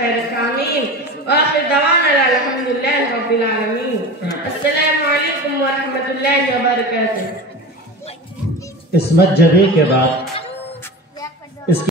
خيرك آمين وآخر دعوانا الحمد لله رب العالمين السلام علیکم ورحمۃ اللہ وبرکاتہ. عصمت جبی کے بعد